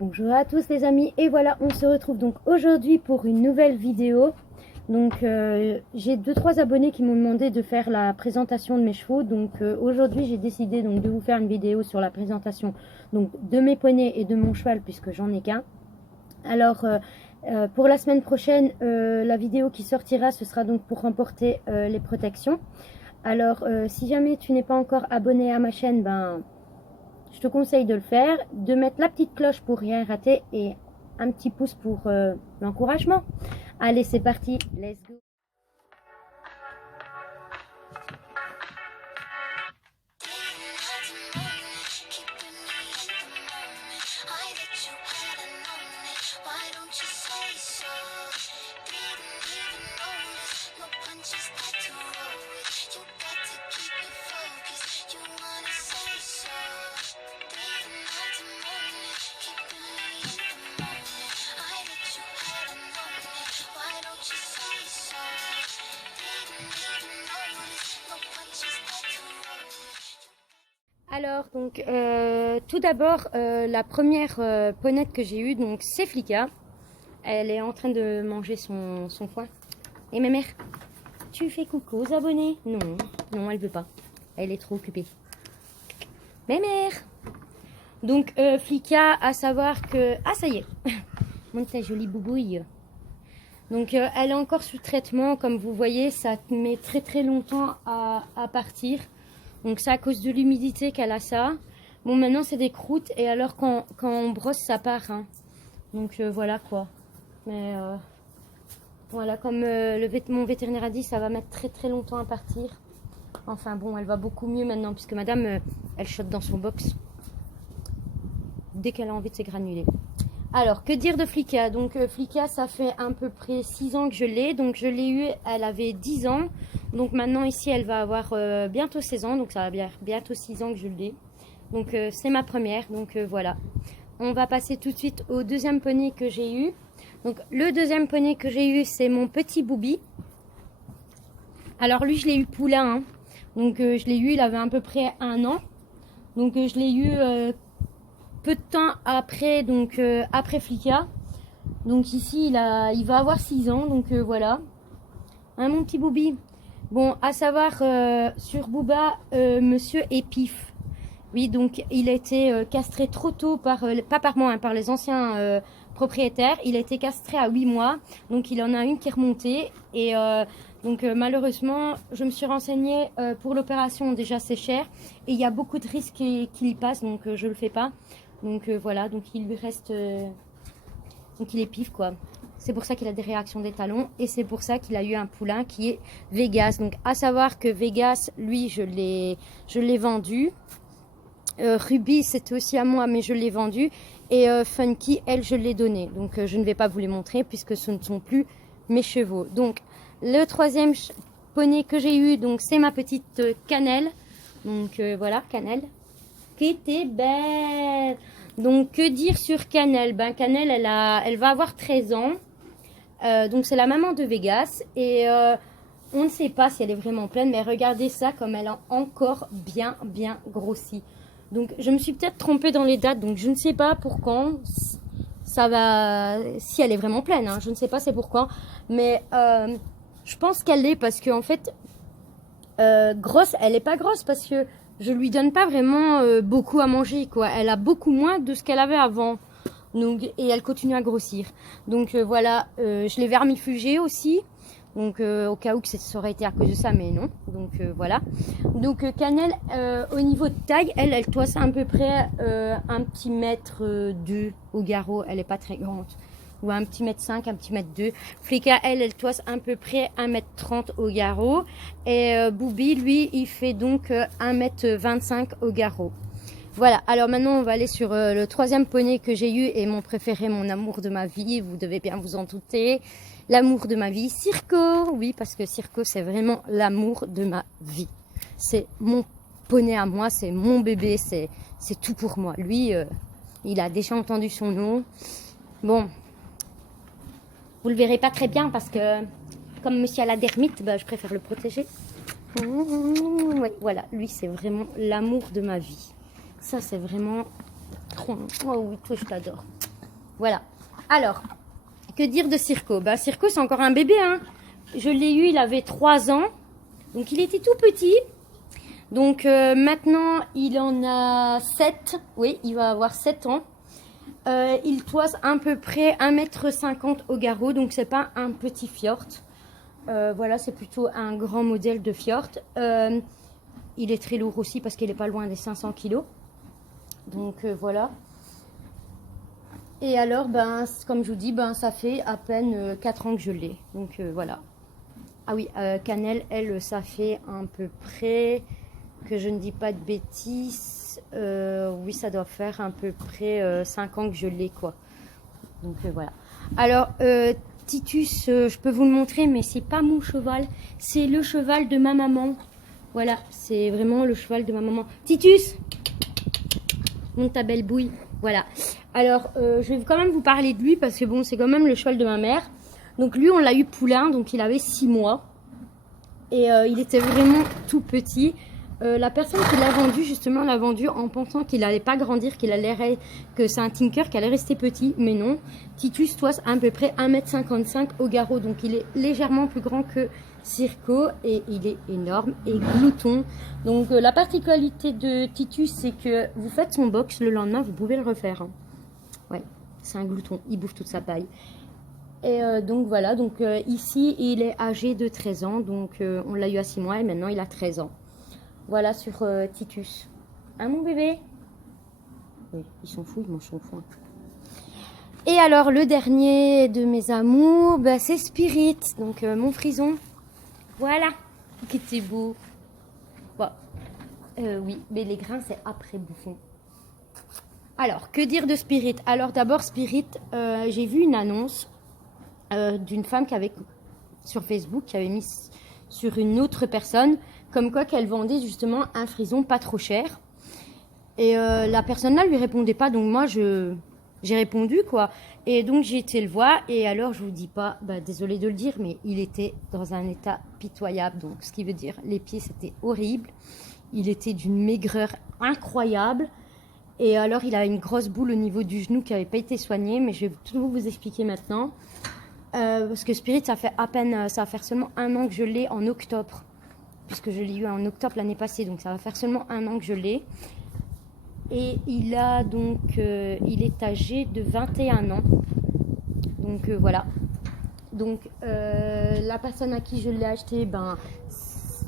Bonjour à tous les amis, et voilà, on se retrouve donc aujourd'hui pour une nouvelle vidéo. Donc j'ai 2-3 abonnés qui m'ont demandé de faire la présentation de mes chevaux. Donc aujourd'hui j'ai décidé donc de vous faire une vidéo sur la présentation donc de mes poneys et de mon cheval, puisque j'en ai qu'un. Alors pour la semaine prochaine, la vidéo qui sortira, ce sera donc pour remporter les protections. Alors si jamais tu n'es pas encore abonné à ma chaîne, je te conseille de le faire, de mettre la petite cloche pour rien rater et un petit pouce pour l'encouragement. Allez, c'est parti, let's go. Alors, donc, tout d'abord, la première ponette que j'ai eue, donc, c'est Flicka. Elle est en train de manger son foin. Et ma mère, tu fais coucou aux abonnés? Non, non, elle veut pas. Elle est trop occupée. Ma mère. Donc, Flicka, à savoir que... Ah, ça y est. Monte ta jolie boubouille. Donc, elle est encore sous traitement. Comme vous voyez, ça met très très longtemps à partir. Donc c'est à cause de l'humidité qu'elle a ça. Bon, maintenant c'est des croûtes, et alors quand on brosse ça part, hein. Donc voilà quoi. Mais voilà, comme mon vétérinaire a dit, ça va mettre très très longtemps à partir. Enfin bon, elle va beaucoup mieux maintenant, puisque madame elle chote dans son box dès qu'elle a envie de s'égranuler. Alors, que dire de Flicka? Donc Flicka, ça fait à peu près 6 ans que je l'ai. Donc je l'ai eue, elle avait 10 ans. Donc maintenant ici, elle va avoir bientôt 16 ans. Donc ça va bientôt 6 ans que je l'ai. Donc c'est ma première. Donc voilà. On va passer tout de suite au deuxième poney que j'ai eu. Donc le deuxième poney que j'ai eu, c'est mon petit Boubi. Alors lui, je l'ai eu poulain, hein. Donc je l'ai eu, il avait à peu près 1 an. Donc je l'ai eu... peu de temps après, donc après Flicka. Donc ici il va avoir 6 ans, donc voilà, hein, mon petit Boubi. Bon, à savoir sur Booba, monsieur est pif. Oui, donc il a été castré trop tôt par, pas par moi, hein, par les anciens propriétaires. Il a été castré à 8 mois, donc il en a une qui est remontée. Et donc malheureusement, je me suis renseignée pour l'opération, déjà c'est cher. Et il y a beaucoup de risques qu'il y passe, donc je le fais pas. Donc voilà, donc il lui reste... donc il est pif quoi. C'est pour ça qu'il a des réactions des talons, et c'est pour ça qu'il a eu un poulain qui est Vegas. Donc à savoir que Vegas, lui, je l'ai vendu. Ruby, c'était aussi à moi, mais je l'ai vendu. Et Funky, elle, je l'ai donné. Donc je ne vais pas vous les montrer puisque ce ne sont plus mes chevaux. Donc le troisième poney que j'ai eu, donc c'est ma petite Cannelle. Donc voilà, Cannelle. Qui était belle. Donc que dire sur Cannelle? Cannelle, elle va avoir 13 ans. Donc c'est la maman de Vegas. Et on ne sait pas si elle est vraiment pleine, mais regardez ça, comme elle a encore bien grossi. Donc je me suis peut-être trompée dans les dates, donc je ne sais pas pour quand ça va, si elle est vraiment pleine, hein. Je ne sais pas c'est pourquoi, mais je pense qu'elle l'est, parce qu'en fait grosse, elle n'est pas grosse, parce que je lui donne pas vraiment beaucoup à manger, quoi. Elle a beaucoup moins de ce qu'elle avait avant. Donc, et elle continue à grossir. Donc voilà, je l'ai vermifugée aussi. Donc au cas où que ça aurait été à cause de ça, mais non. Donc voilà. Donc Cannelle, au niveau de taille, elle toise à peu près un petit mètre 2 au garrot. Elle n'est pas très grande. Ou un petit mètre 5, un petit mètre 2. Flicka, elle toise à peu près 1m30 au garrot. Et Boubi, lui, il fait donc 1m25 au garrot. Voilà, alors maintenant on va aller sur le troisième poney que j'ai eu, et mon préféré, mon amour de ma vie, vous devez bien vous en douter. L'amour de ma vie, Circo. Oui, parce que Circo, c'est vraiment l'amour de ma vie. C'est mon poney à moi, c'est mon bébé, c'est tout pour moi. Lui, il a déjà entendu son nom. Bon, vous le verrez pas très bien parce que comme monsieur a la dermite, je préfère le protéger. Ouais, voilà, lui c'est vraiment l'amour de ma vie. Ça c'est vraiment trop... Oh oui, toi je t'adore. Voilà. Alors, que dire de Circo? Bah, Circo, c'est encore un bébé, hein. Je l'ai eu, il avait 3 ans. Donc, il était tout petit. Donc, maintenant, il en a 7. Oui, il va avoir 7 ans. Il toise à peu près 1,50 m au garrot. Donc, c'est pas un petit fjord. Voilà, c'est plutôt un grand modèle de fjord. Il est très lourd aussi parce qu'il n'est pas loin des 500 kg. Donc, voilà. Et alors, ben, comme je vous dis, ben, ça fait à peine 4 ans que je l'ai. Donc, voilà. Ah oui, Cannelle, elle, ça fait à peu près, que je ne dis pas de bêtises, oui, ça doit faire à peu près 5 ans que je l'ai, quoi. Donc, voilà. Alors, Titus, je peux vous le montrer, mais c'est pas mon cheval. C'est le cheval de ma maman. Voilà, c'est vraiment le cheval de ma maman. Titus, monte ta belle bouille. Voilà. Alors, je vais quand même vous parler de lui parce que bon, c'est quand même le cheval de ma mère. Donc lui, on l'a eu poulain, donc il avait 6 mois. Et il était vraiment tout petit. La personne qui l'a vendu, justement, l'a vendu en pensant qu'il n'allait pas grandir, que c'est un tinker, qui allait rester petit. Mais non, Titus toise à peu près 1,55 m au garrot. Donc il est légèrement plus grand que Circo et il est énorme et glouton. Donc la particularité de Titus, c'est que vous faites son box, le lendemain, vous pouvez le refaire. Hein. Ouais, c'est un glouton, il bouffe toute sa paille. Et donc voilà, donc ici il est âgé de 13 ans, donc on l'a eu à 6 mois et maintenant il a 13 ans. Voilà sur Titus. Hein mon bébé? Oui, il s'en fout, il mange son foin. Et alors le dernier de mes amours, bah, c'est Spirit, donc mon frison. Voilà, qui était beau. Bon, oui, mais les grains c'est après bouffon. Alors, que dire de Spirit? Alors d'abord Spirit, j'ai vu une annonce d'une femme qui avait sur Facebook, qui avait mis sur une autre personne, comme quoi qu'elle vendait justement un frison pas trop cher. Et la personne là lui répondait pas, donc moi j'ai répondu quoi. Et donc j'ai été le voir et alors je vous dis pas, bah, désolée de le dire, mais il était dans un état pitoyable. Donc ce qui veut dire les pieds c'était horrible, il était d'une maigreur incroyable. Et alors il a une grosse boule au niveau du genou qui n'avait pas été soignée, mais je vais tout vous expliquer maintenant. Parce que Spirit, ça fait à peine, ça va faire seulement 1 an que je l'ai en octobre, puisque je l'ai eu en octobre l'année passée, donc ça va faire seulement 1 an que je l'ai. Et il a donc, il est âgé de 21 ans, donc voilà. Donc la personne à qui je l'ai acheté, ben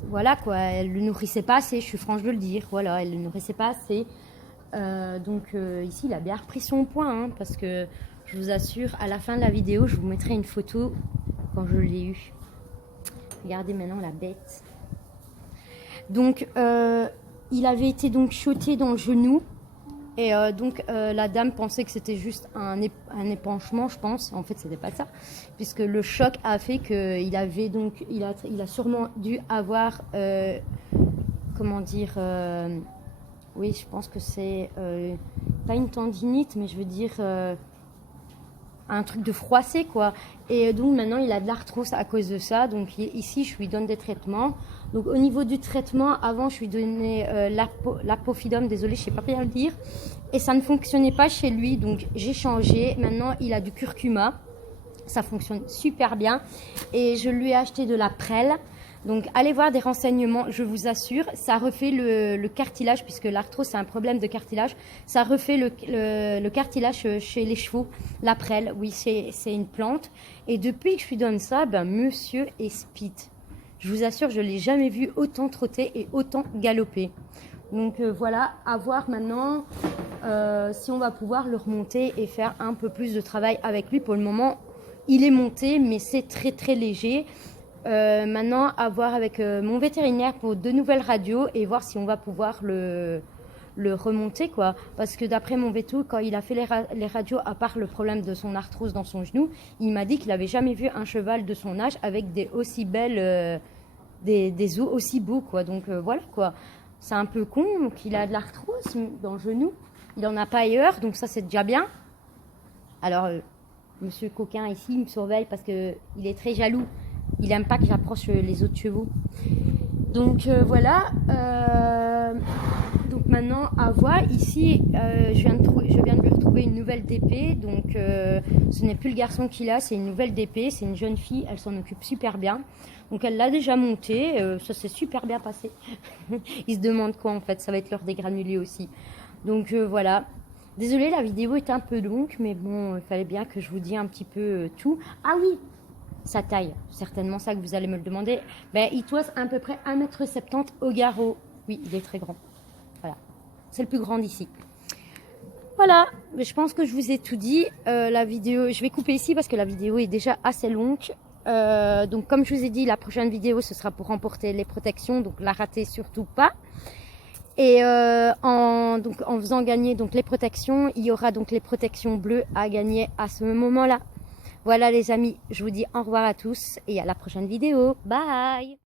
voilà quoi, elle le nourrissait pas assez, je suis franche de le dire, voilà, elle le nourrissait pas assez. Donc ici, il a bien repris son poids, hein, parce que je vous assure, à la fin de la vidéo, je vous mettrai une photo quand je l'ai eu. Regardez maintenant la bête. Donc, il avait été donc shoté dans le genou. Et donc, la dame pensait que c'était juste un épanchement, je pense. En fait, c'était pas ça. Puisque le choc a fait qu'il avait donc... Il a sûrement dû avoir... comment dire... oui, je pense que c'est... pas une tendinite, mais je veux dire... un truc de froissé quoi, et donc maintenant il a de l'arthrose à cause de ça. Donc ici je lui donne des traitements. Donc au niveau du traitement, avant je lui donnais l'apofidum, désolé je sais pas bien le dire, et ça ne fonctionnait pas chez lui, donc j'ai changé. Maintenant il a du curcuma, ça fonctionne super bien, et je lui ai acheté de la prêle. Donc allez voir des renseignements, je vous assure, ça refait le cartilage, puisque l'arthrose c'est un problème de cartilage, ça refait le cartilage chez les chevaux, la prêle, oui c'est une plante. Et depuis que je lui donne ça, ben monsieur est speed. Je vous assure, je ne l'ai jamais vu autant trotter et autant galoper. Donc voilà, à voir maintenant si on va pouvoir le remonter et faire un peu plus de travail avec lui. Pour le moment, il est monté, mais c'est très très léger. Maintenant, à voir avec mon vétérinaire pour de nouvelles radios et voir si on va pouvoir le remonter quoi. Parce que d'après mon véto, quand il a fait les radios, à part le problème de son arthrose dans son genou, il m'a dit qu'il n'avait jamais vu un cheval de son âge avec des aussi belles, des os aussi beaux quoi. Donc voilà quoi. C'est un peu con qu'il a de l'arthrose dans le genou. Il n'en a pas ailleurs, donc ça c'est déjà bien. Alors, monsieur Coquin ici, il me surveille parce qu'il est très jaloux. Il n'aime pas que j'approche les autres chevaux. Donc voilà. Donc maintenant, à voir. Ici, je viens de lui retrouver trouvé une nouvelle DP, donc ce n'est plus le garçon qui l'a, c'est une nouvelle DP, c'est une jeune fille, elle s'en occupe super bien. Donc elle l'a déjà montée, ça s'est super bien passé. Ils se demandent quoi en fait, ça va être l'heure des granulés aussi. Donc voilà. Désolée, la vidéo est un peu longue, mais bon, il fallait bien que je vous dise un petit peu tout. Ah oui, sa taille, certainement ça que vous allez me le demander. Ben, il toise à peu près 1,70 m au garrot. Oui, il est très grand. Voilà, c'est le plus grand d'ici. Voilà, mais je pense que je vous ai tout dit. La vidéo, je vais couper ici parce que la vidéo est déjà assez longue. Donc comme je vous ai dit, la prochaine vidéo, ce sera pour remporter les protections, donc la ratez surtout pas. Et en faisant gagner donc les protections, il y aura donc les protections bleues à gagner à ce moment-là. Voilà les amis, je vous dis au revoir à tous et à la prochaine vidéo. Bye!